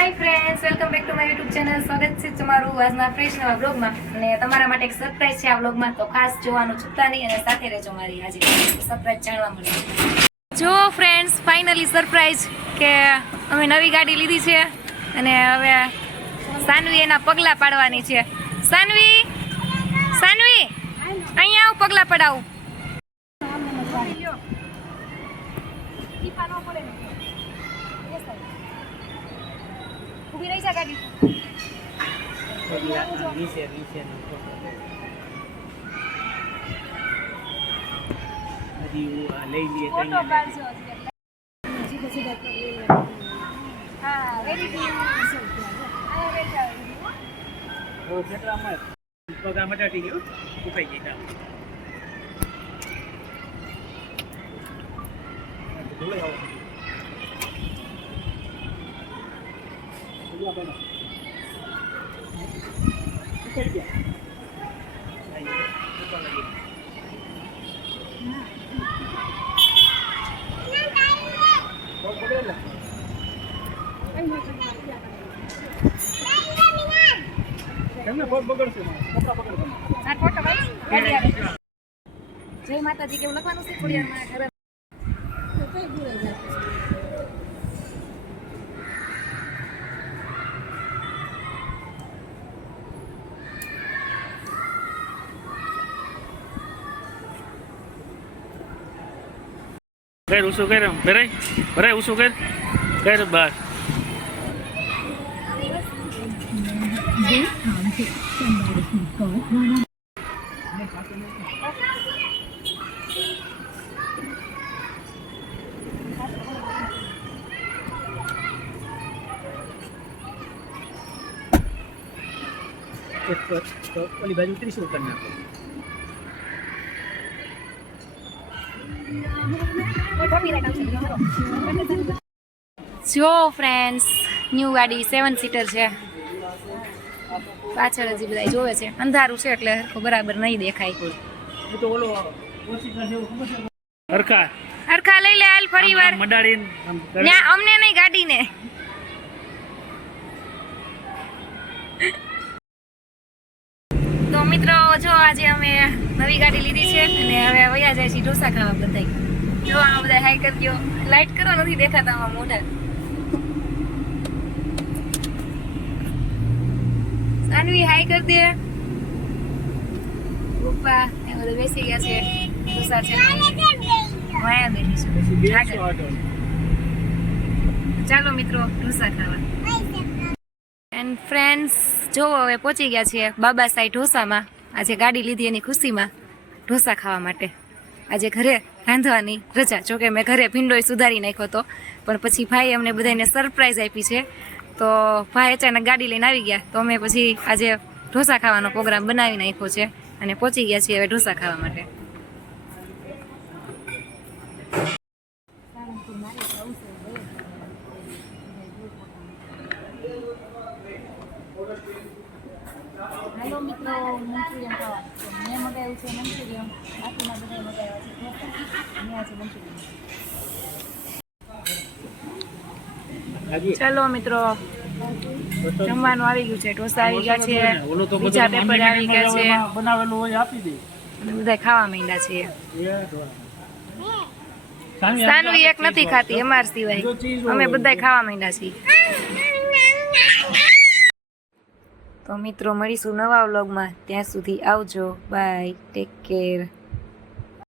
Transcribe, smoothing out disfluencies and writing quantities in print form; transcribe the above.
Hi friends, welcome back to my YouTube channel. સ્વાગત છે તમારું આજના ફ્રેશ નવા બ્લોગમાં. અને તમારા માટે એક સરપ્રાઈઝ છે આ બ્લોગમાં, તો ખાસ જોવાનું ચૂકતા નહીં અને સાથે રહેજો મારી આજે સરપ્રાઈઝ જાણવા મળે. જો ફ્રેન્ડ્સ, ફાઇનલી સરપ્રાઈઝ કે અમે નવી ગાડી લીધી છે અને હવે સાનવી એના પગલા પાડવાની છે. સાનવી, સાનવી અહીંયા આવ, પગલા પડાવું. ઉભી રહી જા ગાડી. જય માતાજી કેવું લખવાનું છે થોડી વાર. Kaya uso kayo, beray uso kayo, kaya ba? Oli baju 30 kan na. જો ફ્રેન્ડ્સ, ન્યૂ ગાડી 7 સીટર છે. પાછળ હજી બધા જોવે છે, અંધારું છે એટલે બરાબર નહીં દેખાય. હરખા હરખા લઈ લે હાલ ફરી વાર. મડાડીને ના, અમને નહીં, ગાડીને. તો મિત્રો જો આજે અમે નવી ગાડી લીધી છે અને હવે વયા જાય છે ઢોસા ખાવા બધા. જો આ બધા હાઈ કરજો, લાઈટ કરો, નથી દેખાતા આમાં મોઢા. સાનવી હાઈ કર દે. પપ્પા એ બધા બેસી ગયા છે. ઢોસા છે, વાયા બેઠી. ચાલો મિત્રો ઢોસા ખાવા. એન્ડ ફ્રેન્ડ્સ, જો હવે પહોંચી ગયા છીએ બાબા સાઈ ઢોસામાં. આજે ગાડી લીધી એની ખુશીમાં ઢોસા ખાવા માટે. આજે ઘરે રાંધવાની રજા. જોકે મેં ઘરે ભીંડોય સુધારી નાખ્યો હતો, પણ પછી ભાઈ અમને બધાને સરપ્રાઈઝ આપી છે. તો ભાઈ અચાનક ગાડી લઈને આવી ગયા, તો અમે પછી આજે ઢોસા ખાવાનો પ્રોગ્રામ બનાવી નાખ્યો છે અને પહોંચી ગયા છીએ હવે ઢોસા ખાવા માટે. હેલો મિત્રો, મંચુરિયન ખાવા. મેં મગાવ્યું છે મંચુરિયન, બાકીના બધા મગાવ્યા છે ઢોસા અને આજે મંચુરિયન. ચાલો મિત્રો, જમવાનું આવી ગયું છે. ઢોસા આવી ગયા છે, બીજા પેપર આવી ગયા છે, બનાવેલું હોય આપી દે. બધા ખાવા માંડ્યા છીએ. સાનવી એક નથી ખાતી અમાર સિવાય, અમે બધા ખાવા માંડ્યા છીએ. તો મિત્રો મળીશું નવા વ્લોગમાં. ત્યાં સુધી આવજો, બાય, ટેક કેર.